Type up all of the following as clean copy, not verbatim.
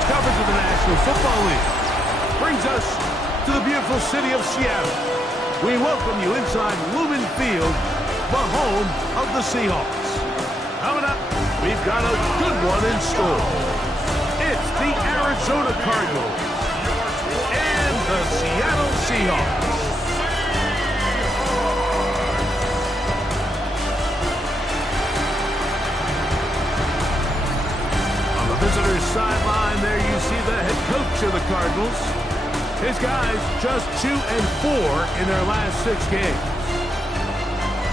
sports coverage of the National Football League brings us to the beautiful city of Seattle. We welcome you inside Lumen Field, the home of the Seahawks. Coming up, we've got a good one in store. It's the Arizona Cardinals and the Seattle Seahawks. Visitor's sideline, there you see the head coach of the Cardinals. His guys just 2-4 in their last 6 games.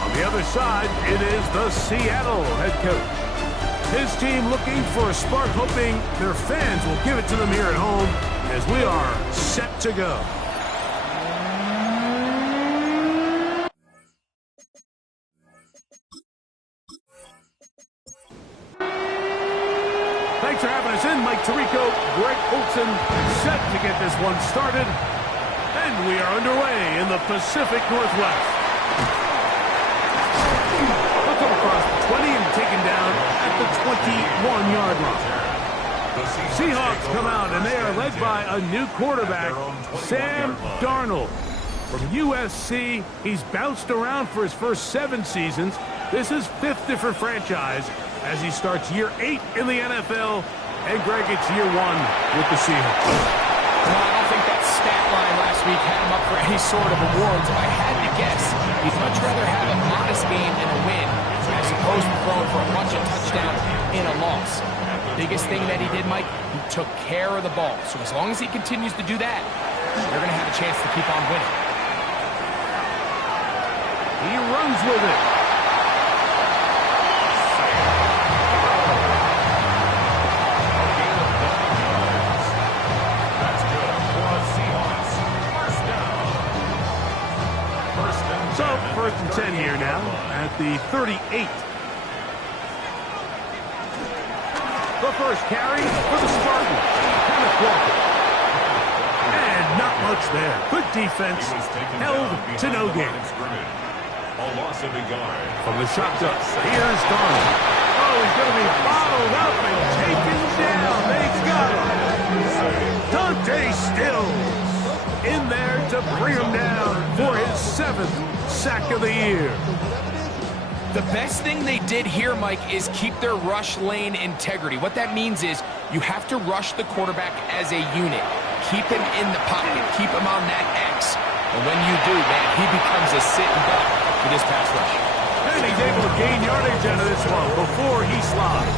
On the other side, it is the Seattle head coach. His team looking for a spark, hoping their fans will give it to them here at home as we are set to go. Thanks for having us in. Mike Tirico, Greg Olson, set to get this one started. And we are underway in the Pacific Northwest. They'll come across the 20 and taken down at the 21-yard line. Seahawks come out, and they are led by a new quarterback, Sam Darnold. From USC, he's bounced around for his first 7 seasons. This is 5th different franchise as he starts year 8 in the NFL, and Greg, it's year 1 with the Seahawks. Well, I don't think that stat line last week had him up for any sort of awards. If I had to guess, he'd much rather have a modest game and a win as opposed to throwing for a bunch of touchdowns in a loss. Biggest thing that he did, Mike, he took care of the ball. So as long as he continues to do that, they're going to have a chance to keep on winning. He runs with it. So, 1st and 10 here now at the 38. The first carry for the Spartans. Kenneth Walker. And not much there. Good defense. Held to no gain. From the shotgun, here's Darnold. Oh, he's going to be bottled up and taken down. They've got him. Dante Stills in there to bring him down for his 7th sack of the year. The best thing they did here, Mike, is keep their rush lane integrity. What that means is you have to rush the quarterback as a unit. Keep him in the pocket. Keep him on that X. And when you do, man, he becomes a sitting duck for this pass rush. And he's able to gain yardage out of this one before he slides.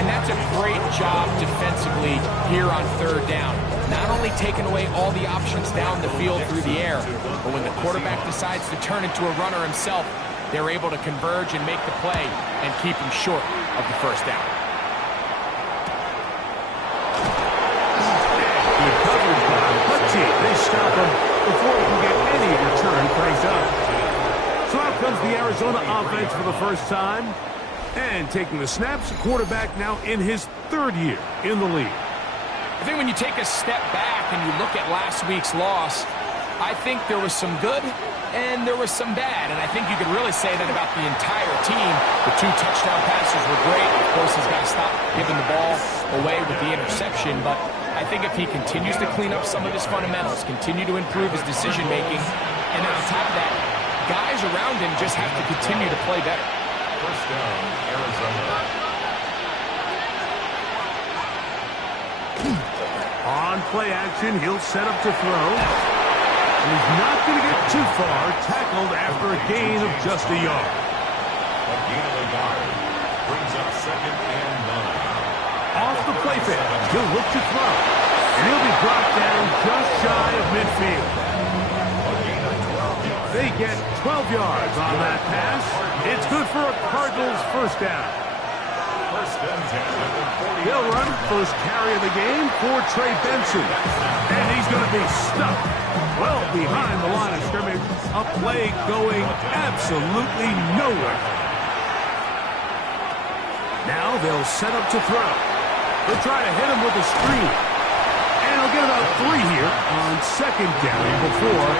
And that's a great job defensively here on 3rd down. Not only taking away all the options down the field through the air, but when the quarterback decides to turn into a runner himself, they're able to converge and make the play and keep him short of the 1st down. Good coverage by the punt team. They stop him before he can get any return plays up. So out comes the Arizona offense for the first time. And taking the snaps, the quarterback now in his 3rd year in the league. I think when you take a step back and you look at last week's loss, I think there was some good and there was some bad. And I think you could really say that about the entire team. The 2 touchdown passes were great. Of course, he's got to stop giving the ball away with the interception. But I think if he continues to clean up some of his fundamentals, continue to improve his decision-making, and then on top of that, guys around him just have to continue to play better. 1st down, Arizona. On play action, he'll set up to throw. He's not going to get too far. Tackled after a gain of just a yard. A gain of a yard brings up 2nd and 9. Off the play fake, he'll look to throw. And he'll be brought down just shy of midfield. A gain of 12 yards. They get 12 yards on that pass. It's good for a Cardinals 1st down. 1st and 10 at the 40. He'll run first carry of the game for Trey Benson. And he's going to be stuck well behind the line of scrimmage. A play going absolutely nowhere. Now they'll set up to throw. They'll try to hit him with a screen. And he'll get about 3 here on 2nd down before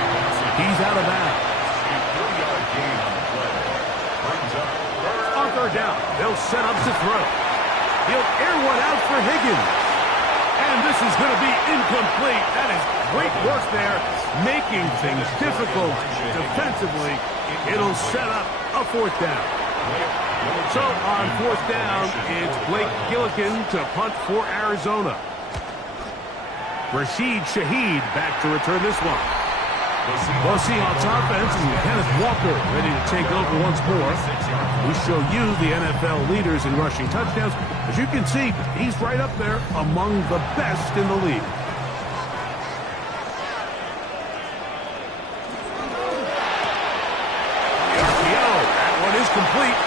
he's out of bounds. A 3-yard gain on the play. Brings up 3rd down, they'll set up to throw. He'll air one out for Higgins. And this is going to be incomplete. That is great work there, making things difficult defensively. It'll set up a fourth down. So on fourth down, it's Blake Gillikin to punt for Arizona. Rashid Shaheed back to return this one. Well, Seahawks offense and Kenneth Walker ready to take over once more. We show you the NFL leaders in rushing touchdowns. As you can see, he's right up there among the best in the league. The RPO, that one is complete.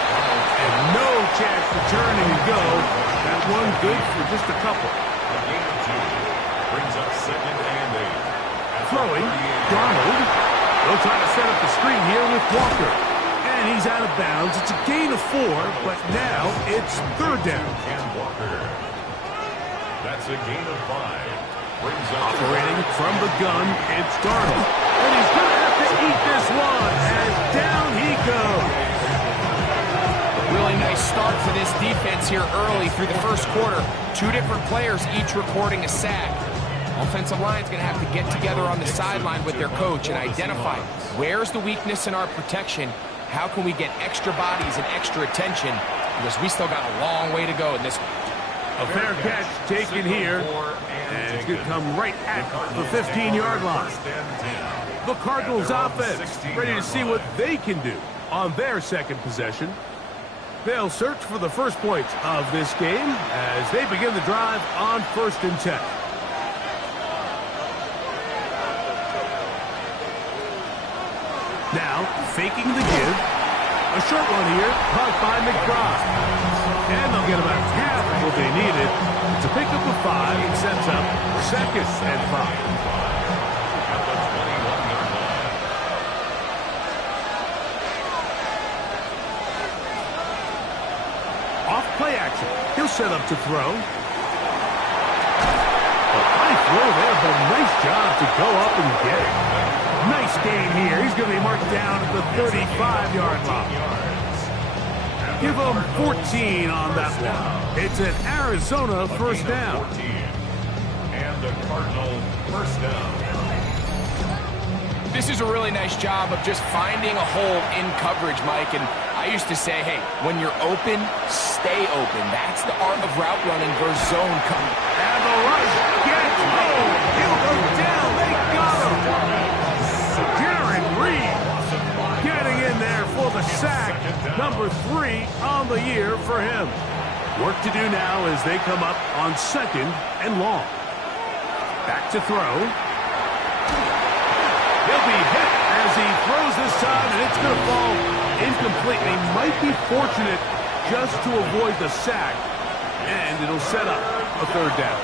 And no chance to turn and go. That one good for just a couple. Brings up second and 8. Throwing, Donald. They'll try to set up the screen here with Walker. And he's out of bounds. It's a gain of 4, but now it's third down. And Walker. That's a gain of 5. Brings up operating from the gun, it's Darnold. And he's going to have to eat this one. And down he goes. Really nice start for this defense here early through the first quarter. 2 different players each recording a sack. Offensive line's going to have to get together on the sideline with their coach and identify where's the weakness in our protection. How can we get extra bodies and extra attention? Because we still got a long way to go in this. A fair catch taken here. And it's going to come right at the 15-yard line. The Cardinals offense ready to see what they can do on their second possession. They'll search for the first points of this game as they begin the drive on 1st and 10. Now, faking the give. A short one here, caught by McBride. And they'll get about half of what they needed. It's a pickup of 5 and sets up 2nd and 5. Off play action. He'll set up to throw. A high throw there, but nice job to go up and get it. Nice gain here. He's going to be marked down at the 35-yard line. Give him 14 on that one. It's an Arizona first down. And the Cardinal first down. This is a really nice job of just finding a hole in coverage, Mike. And I used to say, hey, when you're open, stay open. That's the art of route running versus zone coverage. And the rush gets home. He'll go down. They got him. Jaron Reed getting in there for the sack. Number 3 on the year for him. Work to do now as they come up on 2nd and long. Back to throw. He'll be hit as he throws this time, and it's going to fall incomplete. They might be fortunate just to avoid the sack, and it'll set up a third down.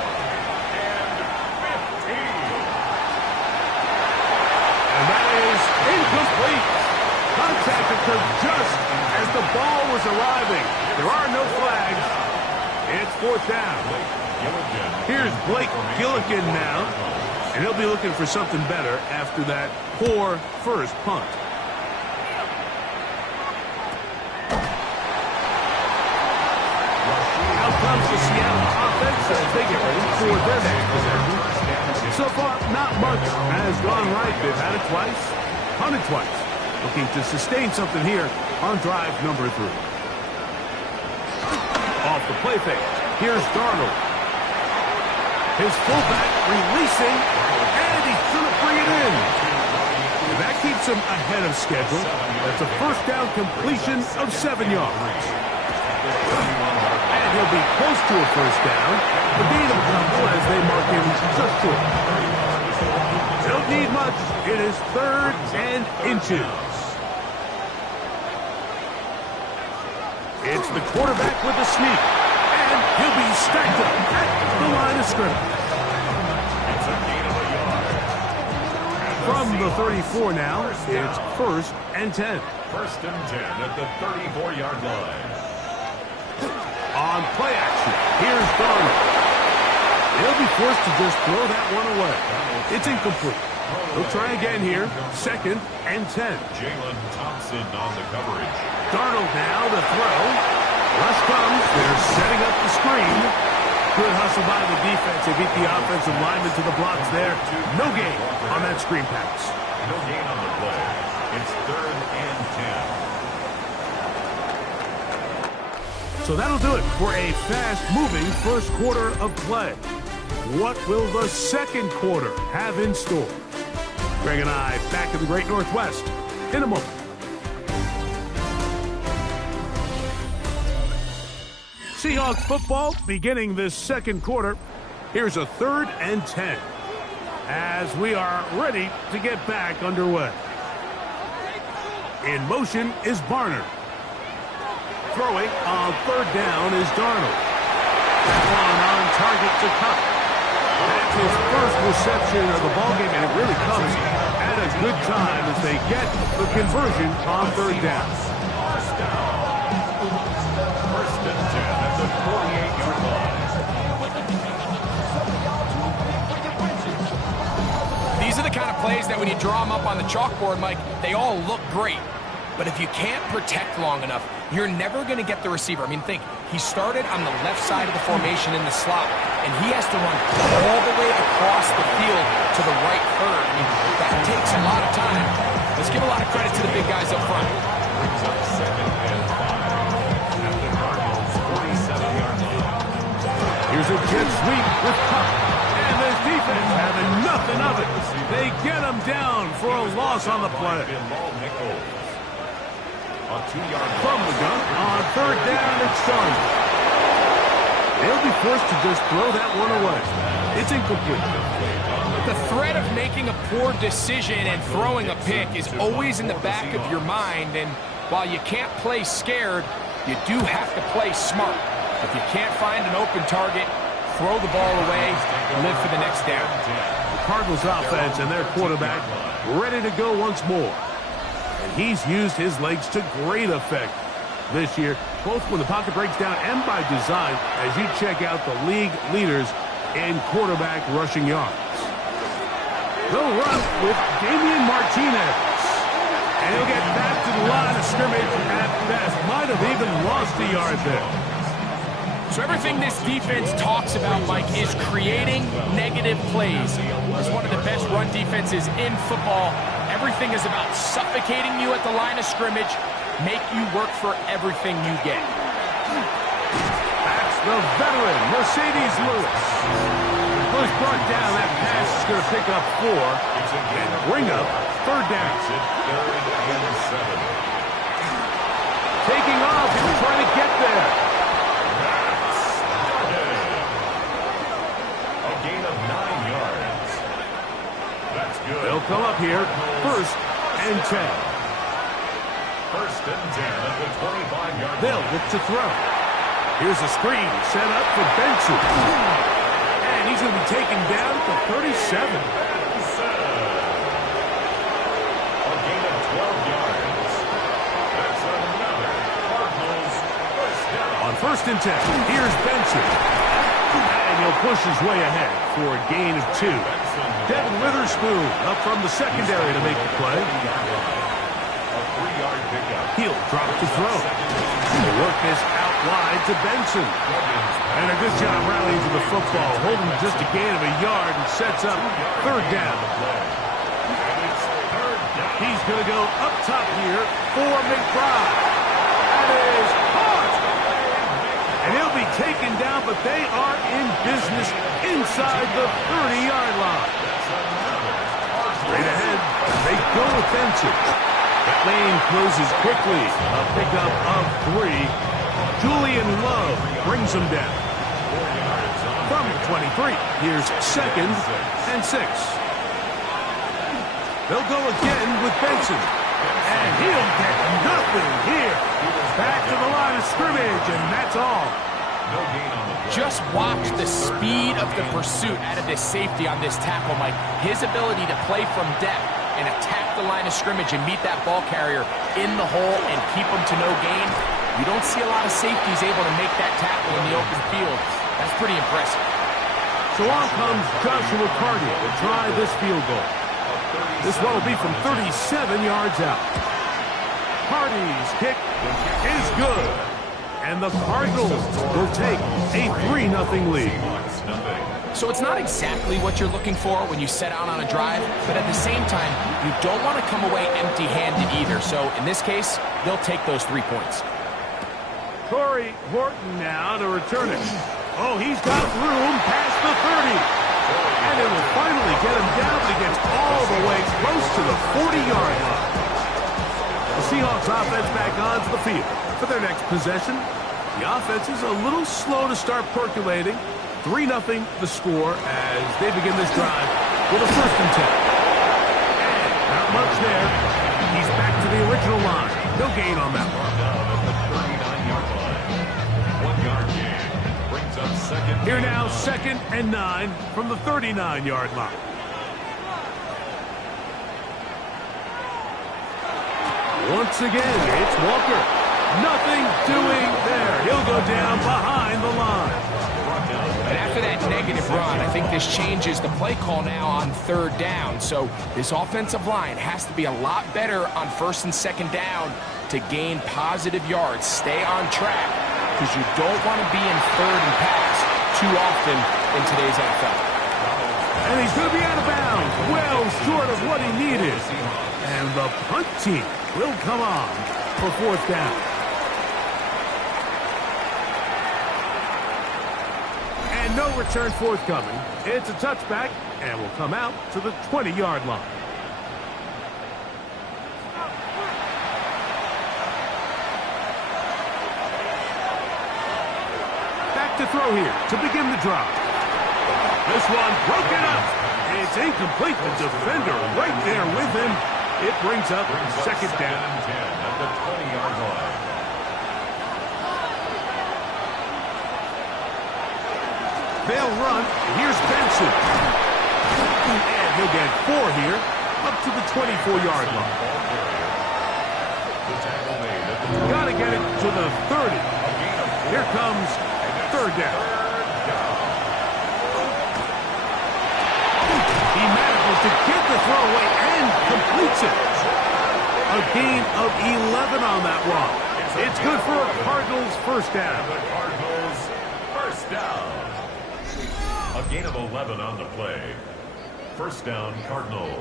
And that is incomplete. Contact occurred just as the ball was arriving. There are no flags. It's 4th down. Here's Blake Gillikin now. And he'll be looking for something better after that poor first punt. Out comes the Seattle offense as they get ready for their next possession. So far, not much has gone right. They've had it twice, punted twice. Looking to sustain something here on drive number 3. Off the play fake. Here's Darnold. His fullback releasing, and he's going to bring it in. And that keeps him ahead of schedule. That's a first down completion of 7 yards. And he'll be close to a first down. The gain of a couple as they mark him just short. Don't need much. It is 3rd and inches. It's the quarterback with the sneak. And he'll be stacked up at the line of scrimmage. It's a gain of a yard. From the 34 now, it's 1st and 10. 1st and 10 at the 34-yard line. On play action, here's Darnold. He'll be forced to just throw that one away. It's incomplete. He'll try again here, 2nd and 10. Jalen Thompson on the coverage. Darnold now to throw. Rush comes. They're setting up the screen. Good hustle by the defense. They beat the offensive lineman to the blocks there. No gain on that screen pass. No gain on the play. It's 3rd and 10. So that'll do it for a fast-moving first quarter of play. What will the second quarter have in store? Greg and I back in the Great Northwest in a moment. Seahawks football beginning this second quarter. Here's a 3rd and 10 as we are ready to get back underway. In motion is Barner. Throwing on 3rd down is Darnold. That one on target to Cup. That's his first reception of the ballgame, and it really comes at a good time as they get the conversion on 3rd down. First and 10 at the 48-yard line. These are the kind of plays that when you draw them up on the chalkboard, Mike, they all look great. But if you can't protect long enough, you're never going to get the receiver. I mean, think, he started on the left side of the formation in the slot, and he has to run all the way across the field to the right third. I mean, that takes a lot of time. Let's give a lot of credit to the big guys up front. Brings up 2nd and 5 at the Cardinals' 47-yard line. Here's a jet sweep with Cup. And this defense having nothing of it. They get him down for a loss on the play. From the gun on 3rd down, it's Darnold. They'll be forced to just throw that one away. It's incomplete. The threat of making a poor decision and throwing a pick is always in the back of your mind, and while you can't play scared, you do have to play smart. If you can't find an open target, throw the ball away and live for the next down. The Cardinals offense and their quarterback ready to go once more. And he's used his legs to great effect this year, both when the pocket breaks down and by design, as you check out the league leaders in quarterback rushing yards. They'll run with Damian Martinez. And he'll get back to the line of scrimmage at best. Might have even lost a yard there. So everything this defense talks about, Mike, is creating negative plays. It's one of the best run defenses in football. Everything is about suffocating you at the line of scrimmage, make you work for everything you get. That's the veteran, Mercedes Lewis. First brought down, that pass is going to pick up 4 and bring up 3rd down. Taking off and trying to get there. A gain of 9 yards. That's good. They'll come up here, 1st and 10. 1st and 10 at the 25-yard line. They'll look to throw. Here's a screen set up for Benson. And he's going to be taken down to 37. A gain of 12 yards. That's another Cardinals first down. On 1st and 10, here's Benson. And he'll push his way ahead for a gain of 2. Devin Witherspoon up from the secondary to make the play. A 3-yard pickup. He'll drop to throw. They work this out wide to Benson. And a good job rallying to the football, holding just a gain of a yard and sets up 3rd down. He's going to go up top here for McBride. That is caught. And he'll be taken down, but they are in business inside the 30-yard line. Straight ahead, they go with Benson. That lane closes quickly. A pickup of 3. Julian Love brings him down. From 23, here's 2nd and 6. They'll go again with Benson. And he'll get nothing here. Back to the line of scrimmage, and that's all. Just watch the speed of the pursuit out of this safety on this tackle, Mike. His ability to play from depth and attack the line of scrimmage and meet that ball carrier in the hole and keep him to no gain. You don't see a lot of safeties able to make that tackle in the open field. That's pretty impressive. So on comes Joshua Carty to try this field goal. This one will be from 37 yards out. Carty's kick is good. And the Cardinals will take a 3-0 lead. So it's not exactly what you're looking for when you set out on a drive, but at the same time, you don't want to come away empty-handed either. So in this case, they'll take those 3 points. Corey Horton now to return it. Oh, he's got room past the 30. And it will finally get him down, but he gets all the way close to the 40-yard line. The Seahawks offense back onto the field for their next possession. The offense is a little slow to start percolating. 3-0 the score as they begin this drive with a 1st and 10. And not much there. He's back to the original line. No gain on that one. Here now, 2nd and 9 from the 39-yard line. Once again, it's Walker. Nothing doing there. He'll go down behind the line. And after that negative run, I think this changes the play call now on 3rd down. So this offensive line has to be a lot better on 1st and 2nd down to gain positive yards. Stay on track because you don't want to be in 3rd and pass too often in today's NFL. And he's going to be out of bounds, well short of what he needed. And the punt team will come on for 4th down. And no return forthcoming. It's a touchback and will come out to the 20-yard line. Back to throw here to begin the drive. This one broken up. It's incomplete. The defender right there with him. It brings up 2nd down. At the 20-yard line. They'll run. Here's Benson. And he'll get 4 here up to the 24-yard line. Got to get it to the 30. Here comes 3rd down. He manages to get the throw away and completes it. A gain of 11 on that one. It's good for a Cardinals 1st down. Cardinals 1st down. A gain of 11 on the play. 1st down, Cardinals.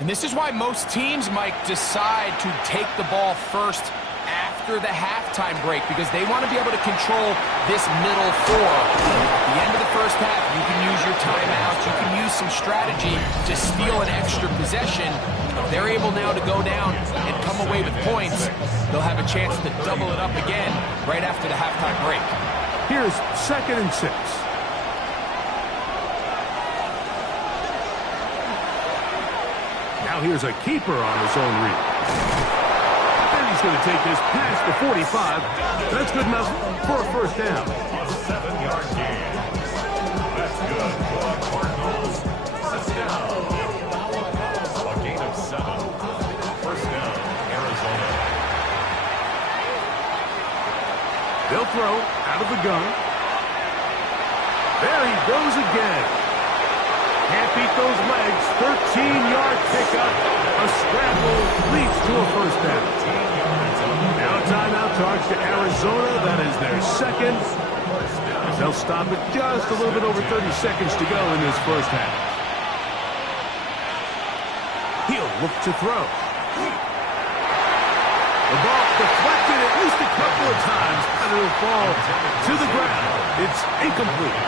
And this is why most teams, Mike, decide to take the ball first after the halftime break because they want to be able to control this middle 4. At the end of the 1st half, you can use your timeouts, you can use some strategy to steal an extra possession. If they're able now to go down and come away with points, they'll have a chance to double it up again right after the halftime break. Here's 2nd and 6. Now here's a keeper on his own read. And he's going to take this past the 45. That's good enough for a 1st down. A 7-yard gain. That's good for the Cardinals. 1st down. A gain of 7. 1st down, Arizona. They'll throw out of the gun. There he goes again. Can't beat those legs. 13-yard pickup. A scramble leads to a 1st down. Now timeout charge to Arizona. That is their 2nd. They'll stop it just a little bit over 30 seconds to go in this 1st half. He'll look to throw. The ball deflected at least a couple of times, and it'll fall to the ground. It's incomplete.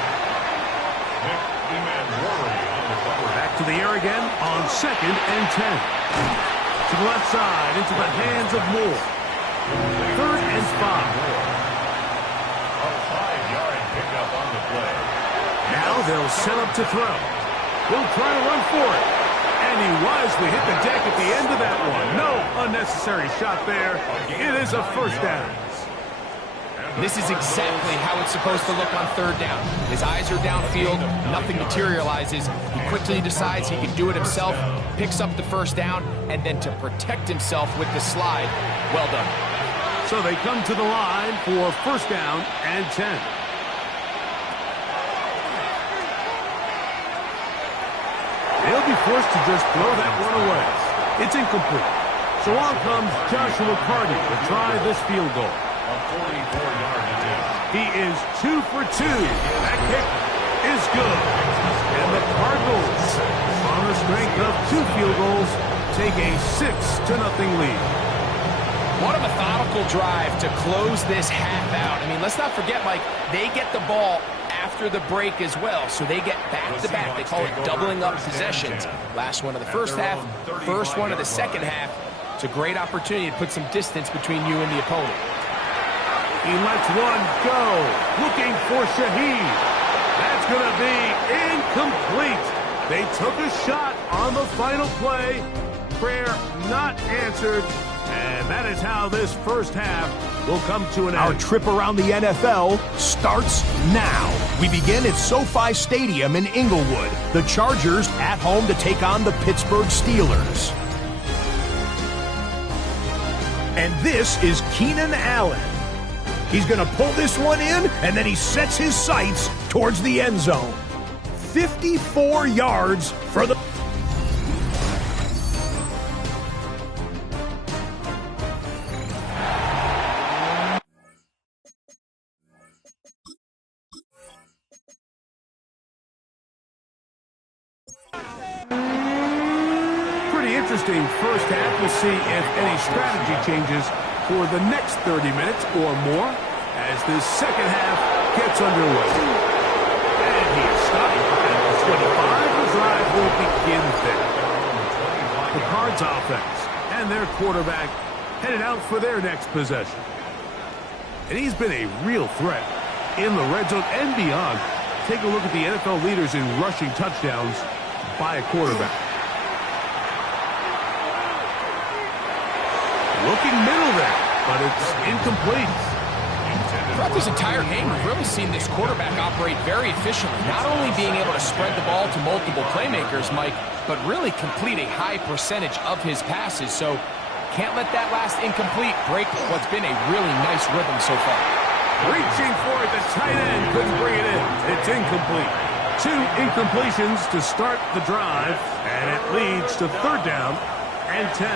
Back to the air again on 2nd and 10. To the left side, into the hands of Moore. 3rd and 5. A 5-yard pickup on the play. Now they'll set up to throw. He'll try to run for it. And he wisely hit the deck at the end of that one. No unnecessary shot there. It is a 1st down. This is exactly how it's supposed to look on 3rd down. His eyes are downfield, nothing materializes. He quickly decides he can do it himself, picks up the 1st down, and then to protect himself with the slide. Well done. So they come to the line for 1st down and 10. They'll be forced to just throw that one away. It's incomplete. So on comes Joshua Carty to try this field goal. A 44-yard attempt. He is 2 for 2. That kick is good. And the Cardinals, on the strength of 2 field goals, take a 6-0 lead. What a methodical drive to close this half out. I mean, let's not forget, Mike, they get the ball after the break as well, so they get back-to-back. They call it doubling up possessions. Last one of the first half, first one of the second half. It's a great opportunity to put some distance between you and the opponent. He lets one go, looking for Shaheed. That's going to be incomplete. They took a shot on the final play. Prayer not answered. And that is how this first half will come to an end. Our trip around the NFL starts now. We begin at SoFi Stadium in Inglewood. The Chargers at home to take on the Pittsburgh Steelers. And this is Keenan Allen. He's going to pull this one in, and then he sets his sights towards the end zone. 54 yards for the... Pretty interesting first half. We'll see if any strategy changes for the next 30 minutes or more as this second half gets underway. And he is stopped at the 25. The drive will begin there. The Cards offense and their quarterback headed out for their next possession. And he's been a real threat in the red zone and beyond. Take a look at the NFL leaders in rushing touchdowns by a quarterback. Looking middle there, but it's incomplete. Throughout this entire game, we've really seen this quarterback operate very efficiently, not only being able to spread the ball to multiple playmakers, Mike, but really complete a high percentage of his passes. So can't let that last incomplete break what's been a really nice rhythm so far. Reaching for it, the tight end couldn't bring it in. It's incomplete. 2 incompletions to start the drive, and it leads to 3rd down and 10.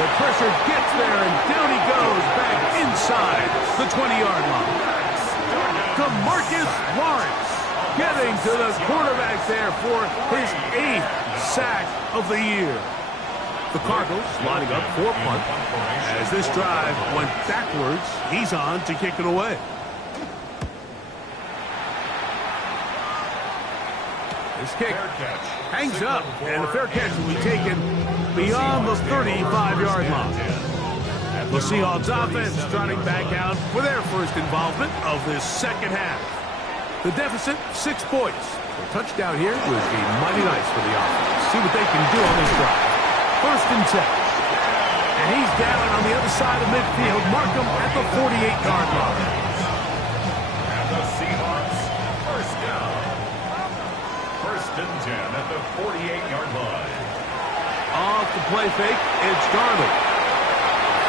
The pressure gets there, and down he goes back inside the 20-yard line. DeMarcus Lawrence getting to the quarterback there for his 8th sack of the year. The Cardinals lining up for punt. As this drive went backwards, he's on to kick it away. This kick hangs up, and the fair catch will be taken beyond the 35-yard line. The Seahawks offense trotting back out for their first involvement of this second half. The deficit, 6 points. The touchdown here would be mighty nice for the offense. See what they can do on this drive. 1st and 10. And he's down on the other side of midfield. Mark him at the 48-yard line. And the Seahawks, first down. 1st and 10 at the 48-yard line. Off the play fake, it's Darnold.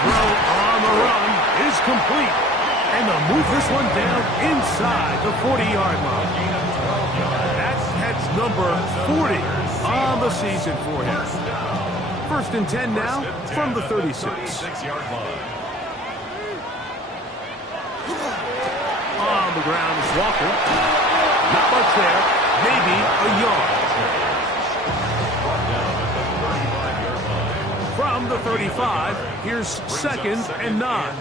Throw on the run is complete. And they'll move this one down inside the 40-yard line. That's catch number 40 on the season for him. 1st and 10 now from the 36. 36-yard line. On the ground is Walker. Not much there. Maybe a yard. From the 35, here's 2nd and 9.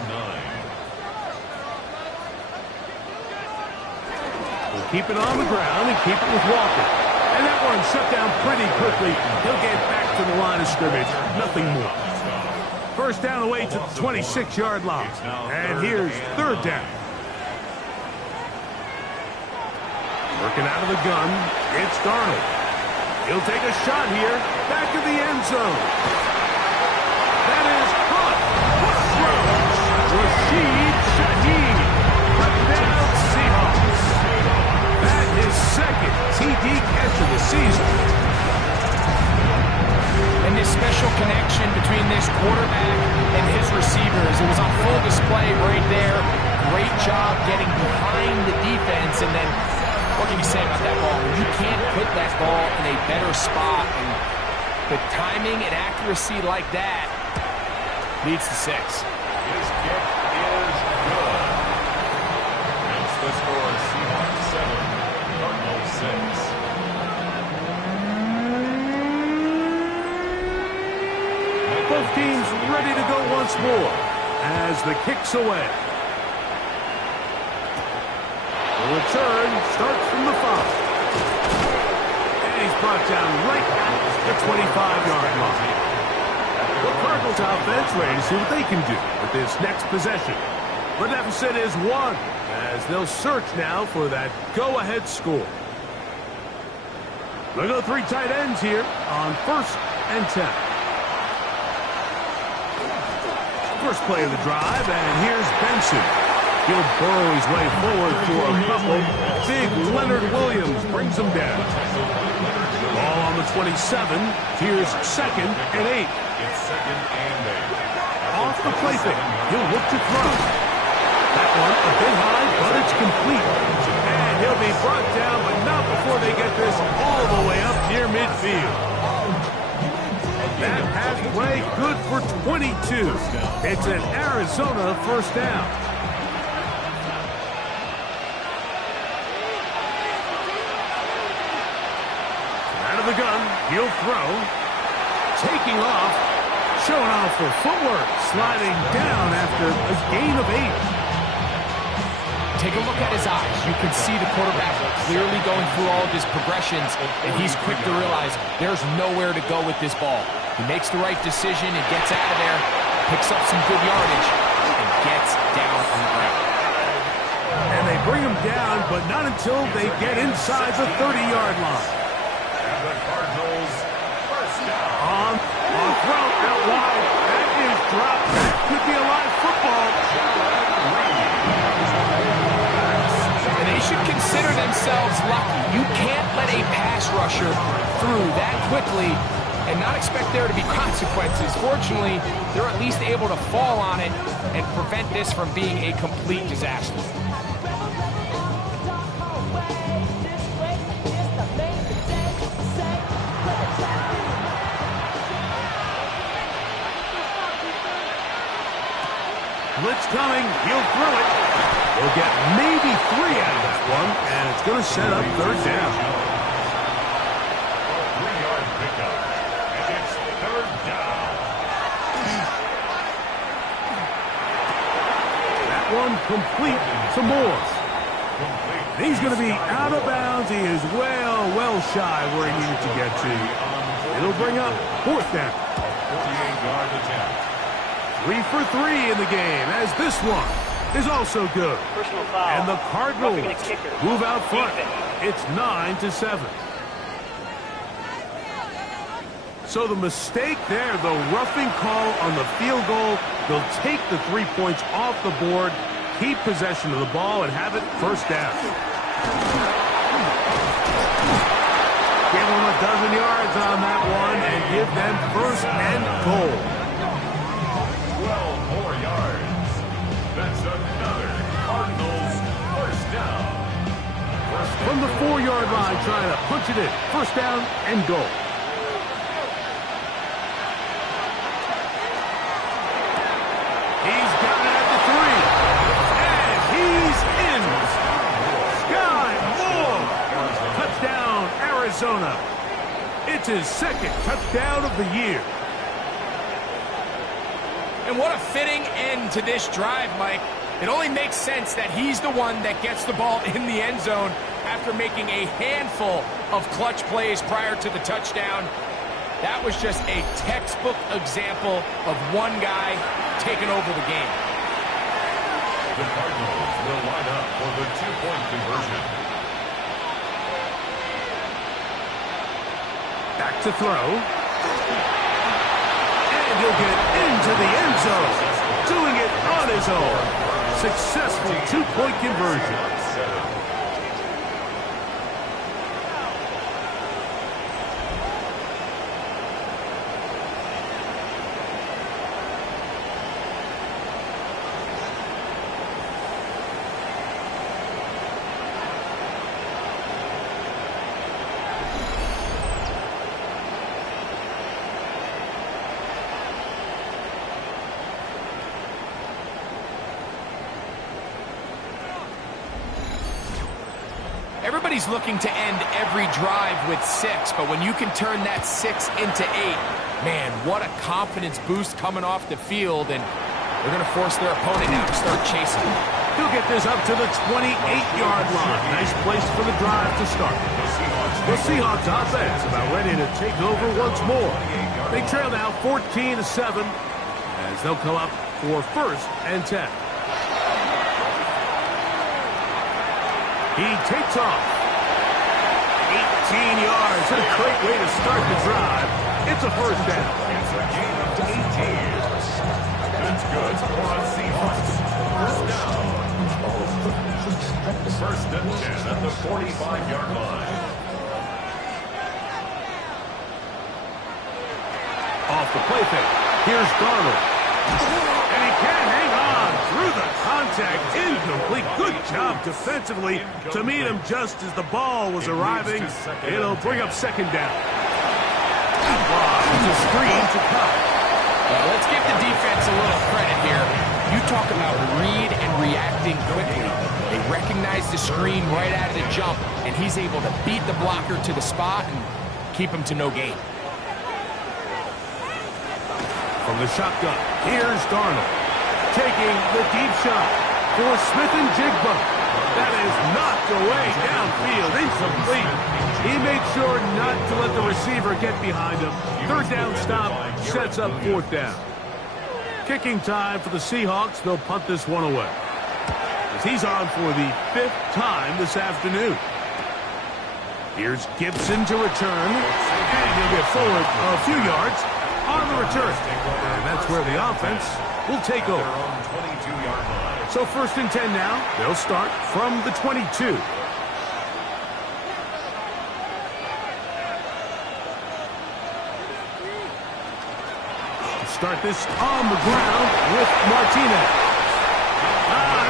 We'll keep it on the ground and keep it with Walker. And that one shut down pretty quickly. He'll get back to the line of scrimmage. Nothing more. 1st down away to the 26-yard line. And here's 3rd down. Working out of the gun, it's Darnold. He'll take a shot here, back of the end zone. That is caught. Rashid Shaheed. Touchdown Seahawks. That is 2nd TD catch of the season. And this special connection between this quarterback and his receivers, it was on full display right there. Great job getting behind the defense, and then what can you say about that ball? You can't put that ball in a better spot, and but timing and accuracy like that leads to 6. His kick is good. Makes the score Seahawks 7, Cardinals 6. Both teams ready to go once more as the kick's away. The return starts from the 5. And he's brought down right at the 25-yard line. The Cardinals offense ready to see what they can do with this next possession. The deficit is 1 as they'll search now for that go-ahead score. They'll go 3 tight ends here on 1st and 10. First play of the drive, and here's Benson. He'll burrow his way forward for a couple. Big Leonard Williams brings him down. Ball on the 27. Here's 2nd and 8. It's 2nd and 8. Off the play fake. He'll look to throw. That one a bit high, but it's complete. And he'll be brought down, but not before they get this all the way up near midfield. That pass play good for 22. It's an Arizona first down. Out of the gun, he'll throw. Taking off, showing off for footwork, sliding down after a gain of 8. Take a look at his eyes. You can see the quarterback clearly going through all of his progressions, and he's quick to realize there's nowhere to go with this ball. He makes the right decision and gets out of there, picks up some good yardage, and gets down on the ground. And they bring him down, but not until they get inside the 30-yard line. And the Cardinals first down. On throw out wide. That is dropped. That could be a live football. And they should consider themselves lucky. You can't let a pass rusher through that quickly and not expect there to be consequences. Fortunately, they're at least able to fall on it and prevent this from being a complete disaster. Blitz coming. He'll throw it. They'll get maybe 3 out of that one, and it's going to set up 3rd down. 3-yard pickup. And it's 3rd down. That one complete to Moore. He's going to be out of bounds. He is well shy where he needed to get to. It'll bring up 4th down. 48-yard attempt. 3 for 3 in the game, as this one is also good. Personal foul. And the Cardinals Roughing the kicker. move out front. Defense. It's 9-7. So the mistake there, the roughing call on the field goal, they'll take the 3 points off the board, keep possession of the ball, and have it 1st down. Give them a dozen yards on that one and give them 1st and goal. 12 more yards. That's another Cardinals first down. From the 4-yard line, trying to punch it in. 1st down and goal. He's got it at the 3. And he's in. Sky Moore. Touchdown, Arizona. It's his 2nd touchdown of the year. And what a fitting end to this drive, Mike. It only makes sense that he's the one that gets the ball in the end zone after making a handful of clutch plays prior to the touchdown. That was just a textbook example of one guy taking over the game. The Cardinals will line up for the 2-point conversion. Back to throw. And he'll get into the end zone. Doing it on his own. Successful 2-point conversion. Everybody's looking to end every drive with 6, but when you can turn that 6 into 8, man, what a confidence boost coming off the field, and they're going to force their opponent now to start chasing. He'll get this up to the 28-yard line. Nice place for the drive to start. The Seahawks offense about ready to take over once more. They trail now 14-7 as they'll come up for 1st and 10. He takes off. 18 yards. A great way to start the drive. It's a 1st down. It's a gain of 18. That's good for the Seahawks. 1st down. 1st and 10 at the 45-yard line. Off the play fake. Here's Darnold. And he can't hang on through the contact. Incomplete. Good job defensively to meet him just as the ball was arriving. It'll bring up 2nd down. It's a screen to cut. Well, let's give the defense a little credit here. You talk about read and reacting quickly. They recognize the screen right out of the jump, and he's able to beat the blocker to the spot and keep him to no gain. From the shotgun, here's Darnold. Taking the deep shot for Smith and Jigba. That is knocked away downfield, incomplete. He made sure not to let the receiver get behind him. 3rd down stop sets up 4th down. Kicking time for the Seahawks. They'll punt this one away, as he's on for the 5th time this afternoon. Here's Gibson to return, and he'll get forward a few yards on the return. And that's where the offense will take over. So 1st and 10 now. They'll start from the 22. Start this on the ground with Martinez.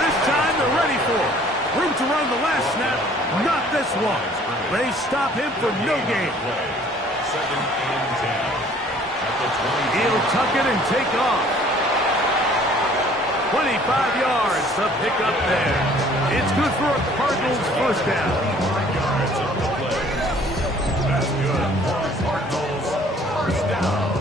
This time they're ready for it. Room to run the last snap. Not this one. They stop him for no gain. 2nd and 10. He'll tuck it and take off. 25 yards to pick up there. It's good for a Cardinals 1st down. 25 yards on the play. That's good for the Cardinals. 1st down.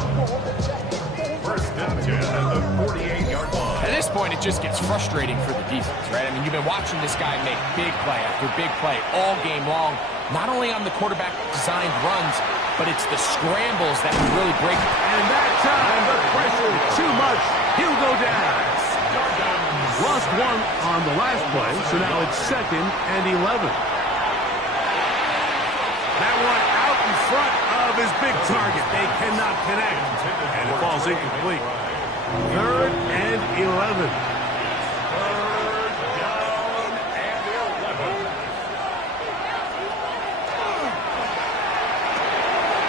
1st and 10 at the 48-yard line. At this point, it just gets frustrating for the defense, right? I mean, you've been watching this guy make big play after big play all game long, not only on the quarterback-designed runs, but it's the scrambles that can really break. And that time, the pressure too much. He'll go down. Lost one on the last play, so now it's 2nd and 11. That one out in front of his big target. They cannot connect, and it falls incomplete. 3rd and 11. 3rd down and 11.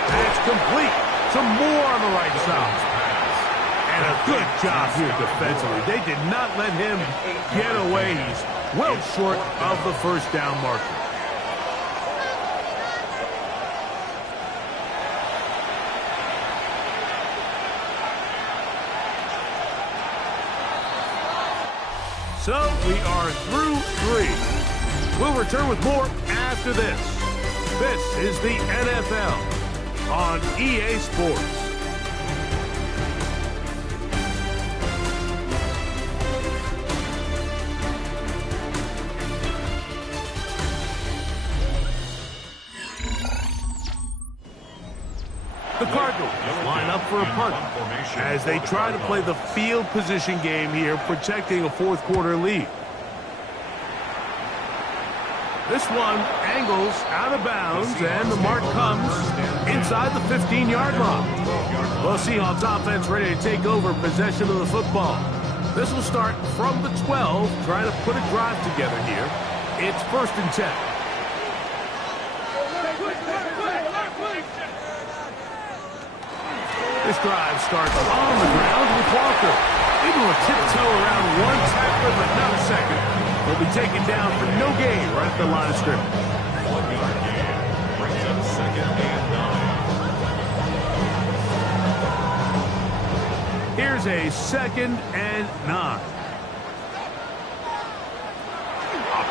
That's complete. Some more on the right side. And a good job here defensively. They did not let him get away. He's well short of the 1st down marker. So we are through 3. We'll return with more after this. This is the NFL on EA Sports. The Cardinals line up for a punt as they try to play the field position game here, protecting a 4th quarter lead. This one angles out of bounds, and the mark comes inside the 15-yard line. The Seahawks offense ready to take over possession of the football. This will start from the 12, trying to put a drive together here. It's 1st and 10. This drive starts on the ground with Walker. Able to tiptoe around one tackler, but not a second. He'll be taken down for no gain right at the line of scrimmage. 1-yard gain. Brings up 2nd and 9. Here's a 2nd and 9.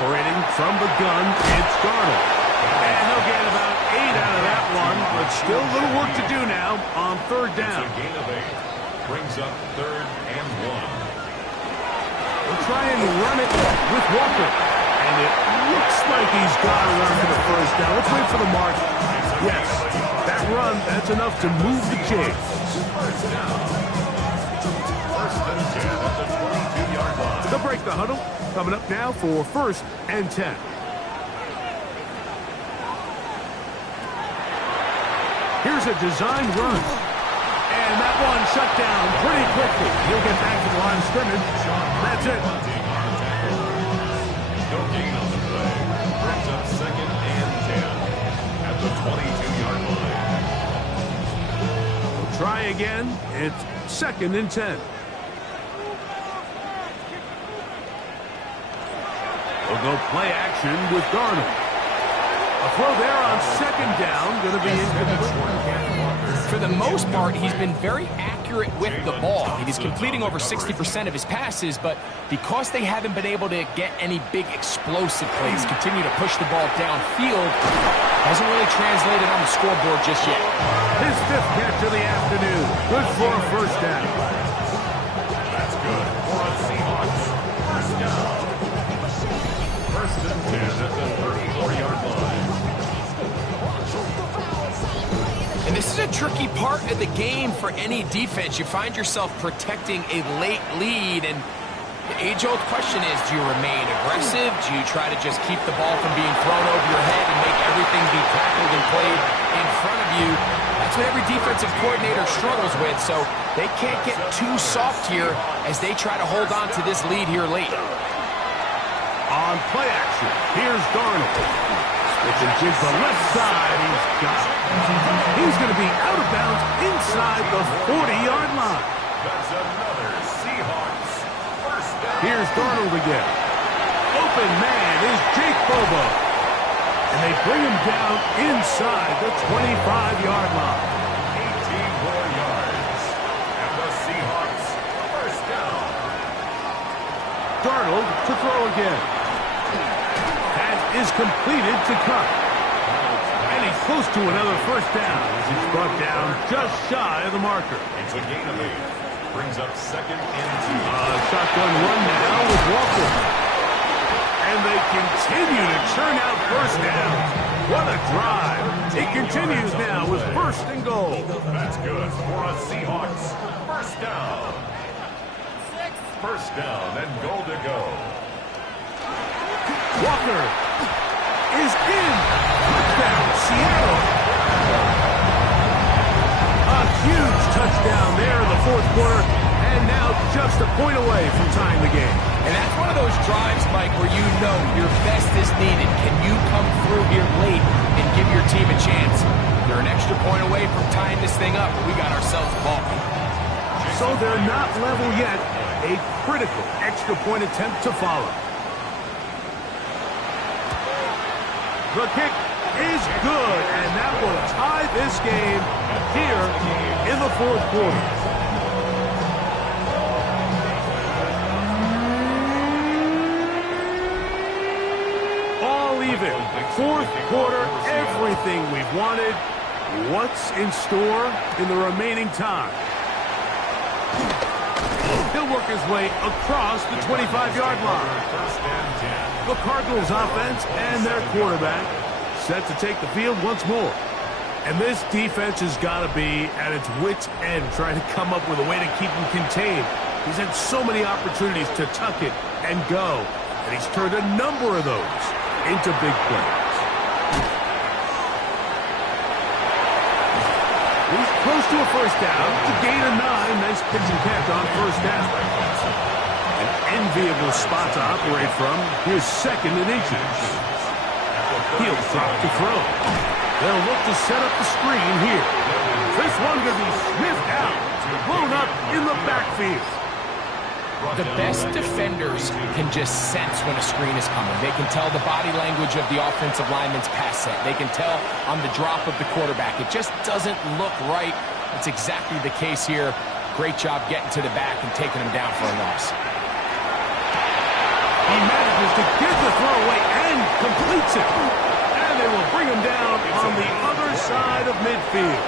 Operating from the gun, it's Darnold. And he'll get about 8 out of that one, but still a little work to do now on third down. It's a gain of 8. Brings up 3rd and 1. We'll try and run it with Walker. And it looks like he's got to run for the first down. Let's wait for the mark. Yes, that run, that's enough to move the chains. First down. 1st and 10 at the 22-yard line. They'll break the huddle. Coming up now for 1st and 10. Here's a designed run. And that one shut down pretty quickly. He'll get back to the line of scrimmage. That's it. No gain on the play. Brings up 2nd and 10 at the 22-yard line. We'll try again. It's 2nd and 10. We'll go play action with Darnold. A throw there on 2nd down. Going to be incomplete. For the most part, he's been very accurate with the ball. He's completing over 60% of his passes, but because they haven't been able to get any big explosive plays, continue to push the ball downfield, hasn't really translated on the scoreboard just yet. His 5th catch of the afternoon. Good for a first down. That's good for a Seahawks. First down. 1st and 10 at the 34-yard line. And this is a tricky part of the game for any defense. You find yourself protecting a late lead, and the age-old question is, do you remain aggressive? Do you try to just keep the ball from being thrown over your head and make everything be tackled and played in front of you? That's what every defensive coordinator struggles with, so they can't get too soft here as they try to hold on to this lead here late. On play action, here's Darnold. Switching to the left side, he's got it. He's going to be out of bounds inside the 40-yard line. That's another Seahawks. First down. Here's Darnold again. Open man is Jake Bobo. And they bring him down inside the 25-yard line. 18 more yards. And the Seahawks first down. Darnold to throw again. That is completed to cut. And he's close to another first down as he's brought down just shy of the marker. It's a gain of 8. Brings up 2nd and 2. Shotgun run now with Walker. And they continue to churn out first down. What a drive. It continues now with 1st and goal. That's good for a Seahawks. First down. 1st down and goal to go. Walker is in. Touchdown, Seattle. A huge touchdown there in the 4th quarter. And now just a point away from tying the game. And that's one of those drives, Mike, where you know your best is needed. Can you come through here late and give your team a chance? They're an extra point away from tying this thing up. We got ourselves a ball. So they're not level yet. A critical extra point attempt to follow. The kick is good, and that will tie this game here in the 4th quarter. All even. 4th quarter, everything we've wanted. What's in store in the remaining time? He'll work his way across the 25-yard line. 1st and 10. The Cardinals offense and their quarterback set to take the field once more. And this defense has got to be at its wits' end trying to come up with a way to keep him contained. He's had so many opportunities to tuck it and go, and he's turned a number of those into big plays. He's close to a first down. To gain a 9. Nice pitch and catch on first down. An enviable spot to operate from. Here's 2nd and inches. He'll drop to throw. They'll look to set up the screen here. This one going to be sniffed out. Blown up in the backfield. The best defenders can just sense when a screen is coming. They can tell the body language of the offensive lineman's pass set. They can tell on the drop of the quarterback. It just doesn't look right. It's exactly the case here. Great job getting to the back and taking him down for a loss. He manages to to give the throw away and completes it. And they will bring him down on the other side of midfield.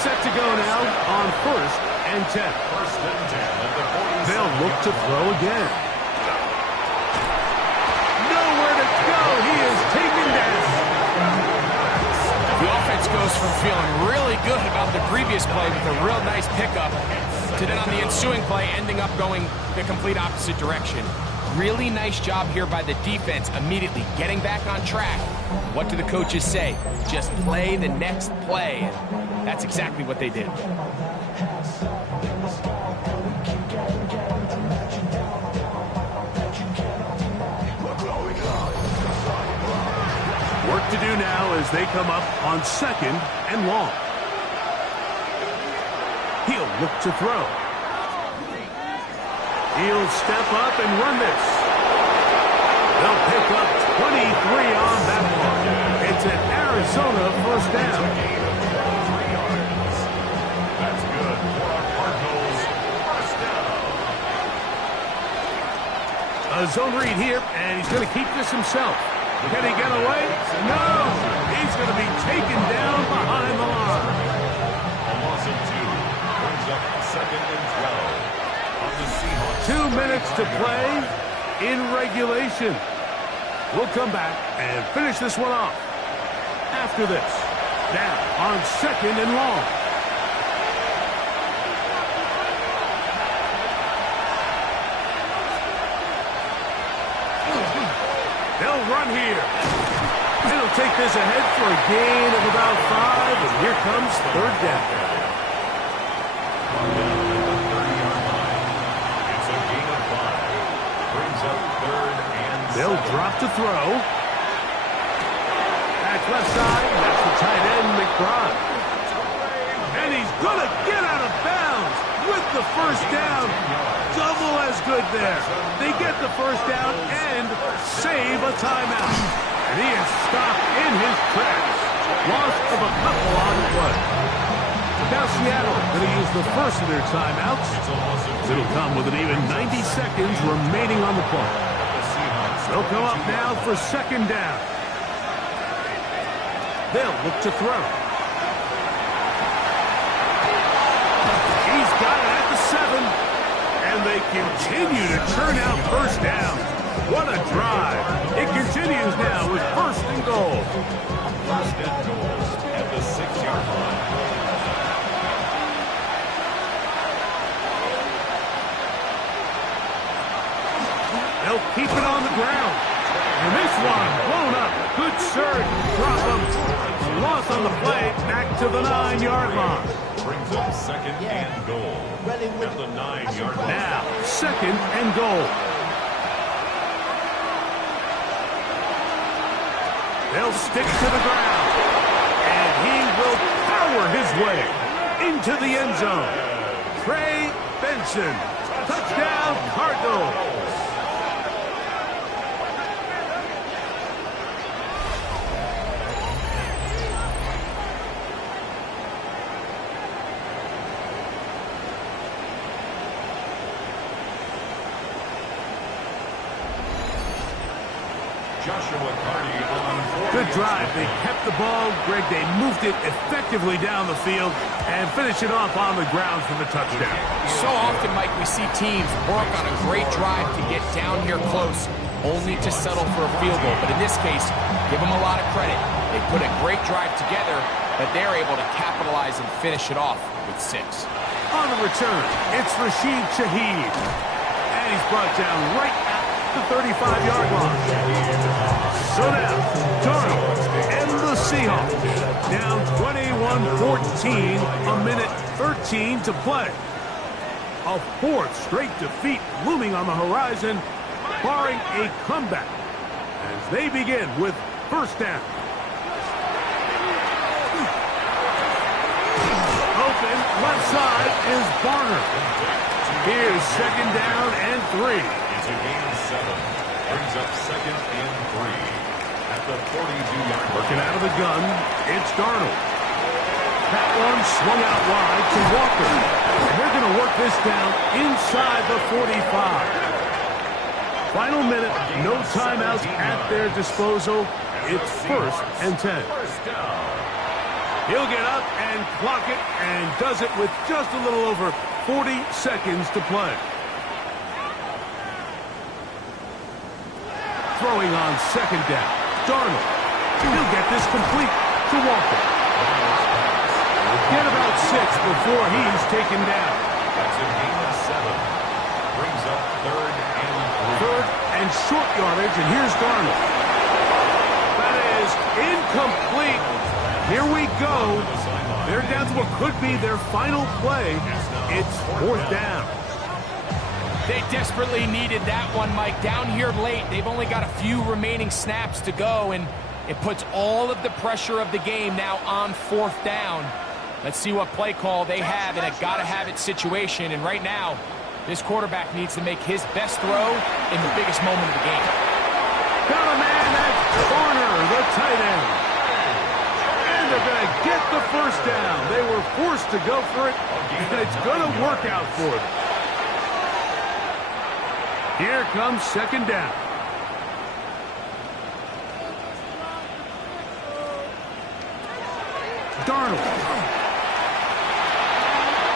Set to go now on 1st and 10. They'll look to throw again. Nowhere to go. He is taken down. The offense goes from feeling really good about the previous play with a real nice pickup to then on the ensuing play ending up going the complete opposite direction. Really nice job here by the defense immediately getting back on track. What do the coaches say? Just play the next play. And that's exactly what they did. Work to do now as they come up on 2nd and long. He'll look to throw. He'll step up and run this. They'll pick up 23 on that one. It's an Arizona 1st down. That's good for our Cardinals. 1st down. A zone read here, and he's going to keep this himself. Can he get away? No! He's going to be taken down behind the line. A loss of 2 brings up 2nd and 12 on the Seahawks. 2 minutes to play in regulation. We'll come back and finish this one off after this. Now on 2nd and long. They'll run here. They'll take this ahead for a gain of about 5, and here comes 3rd down. It's a gain of 5. Brings up 3rd and 7. They'll drop to throw. Back left side. That's the tight end, McBride. And he's going to get out of bounds with the 1st down. Double as good there. They get the 1st down and save a timeout. And he is stopped in his tracks. Loss of a couple on the play. Now Seattle going to use the first of their timeouts. It'll come with an even 90 seconds remaining on the clock. They'll come up now for 2nd down. They'll look to throw. He's got it at the 7. And they continue to churn out 1st down. What a drive. It continues now with 1st and goal. 1st and goal at the 6-yard line. They'll keep it on the ground. And this one blown up. Good surge. Drop him. A loss on the play. Back to the 9-yard line. Brings up 2nd and goal at the 9-yard line. Now, 2nd and goal. They'll stick to the ground. And he will power his way into the end zone. Trey Benson. Touchdown, Cardinals. Good drive. They kept the ball. Greg, they moved it effectively down the field and finished it off on the ground for the touchdown. So often, Mike, we see teams work on a great drive to get down here close, only to settle for a field goal. But in this case, give them a lot of credit. They put a great drive together, but they're able to capitalize and finish it off with 6. On the return, it's Rashid Shaheed. And he's brought down right at the 35-yard line. So now, Darnold and the Seahawks down 21-14, a minute 13 to play. A 4th straight defeat looming on the horizon, barring a comeback as they begin with 1st down. Open, left side is Barner. Here's 2nd down and 3. It's a gain of 7. Brings up 2nd and 3. At the 42-yard line. Working out of the gun, it's Darnold. That one swung out wide to Walker. And they're going to work this down inside the 45. Final minute, no timeouts at their disposal. It's 1st and 10. He'll get up and clock it, and does it with just a little over 40 seconds to play. Throwing on 2nd down. Darnold. He'll get this complete to Walker. Get about 6 before he's taken down. That's a gain of 7. Brings up 3rd and 3. 3rd and short yardage, and here's Darnold. That is incomplete. Here we go. They're down to what could be their final play. It's 4th down. They desperately needed that one, Mike. Down here late, they've only got a few remaining snaps to go, and it puts all of the pressure of the game now on 4th down. Let's see what play call they have in a gotta-have-it situation. And right now, this quarterback needs to make his best throw in the biggest moment of the game. Got a man at corner, the tight end. And they're going to get the 1st down. They were forced to go for it, and it's going to work out for them. Here comes 2nd down. Darnold.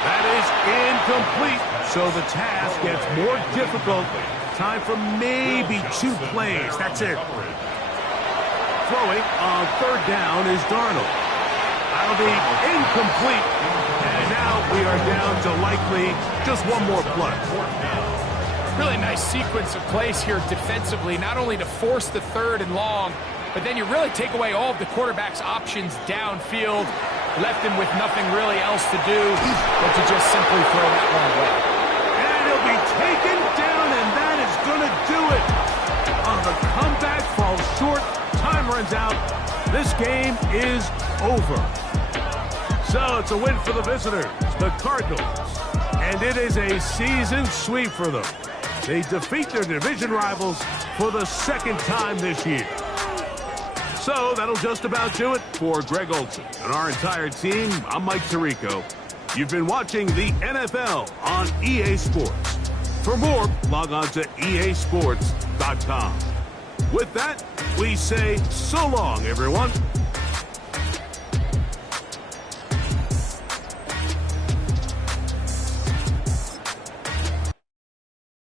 That is incomplete, so the task gets more difficult. Time for maybe 2 plays. That's it. Throwing on 3rd down is Darnold. That'll be incomplete. And now we are down to likely just 1 more play. Really nice sequence of plays here defensively, not only to force the 3rd and long, but then you really take away all of the quarterback's options downfield, left him with nothing really else to do but to just simply throw that one away. And he'll be taken down, and that is going to do it. Oh, the comeback falls short. Time runs out. This game is over. So it's a win for the visitors, the Cardinals. And it is a season sweep for them. They defeat their division rivals for the 2nd time this year. So that'll just about do it for Greg Olson and our entire team. I'm Mike Tirico. You've been watching the NFL on EA Sports. For more, log on to easports.com. With that, we say so long, everyone.